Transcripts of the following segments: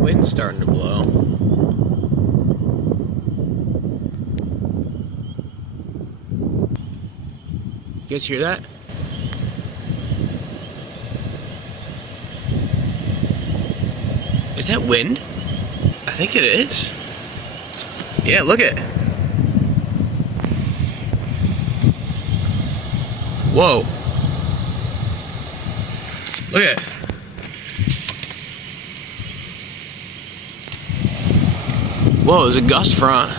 Wind's starting to blow. You guys hear that? Is that wind? I think it is. Yeah, look at it. Whoa. Look at it. Whoa, there's a gust front.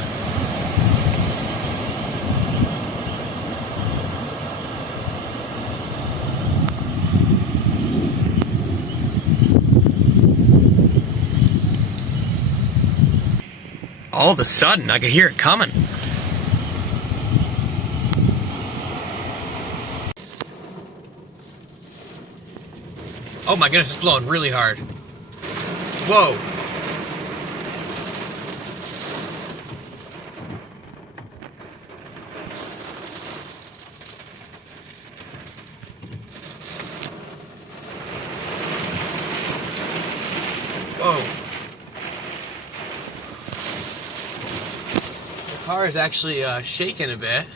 All of a sudden, I could hear it coming. Oh my goodness, it's blowing really hard. Whoa. Whoa. The car is actually shaking a bit.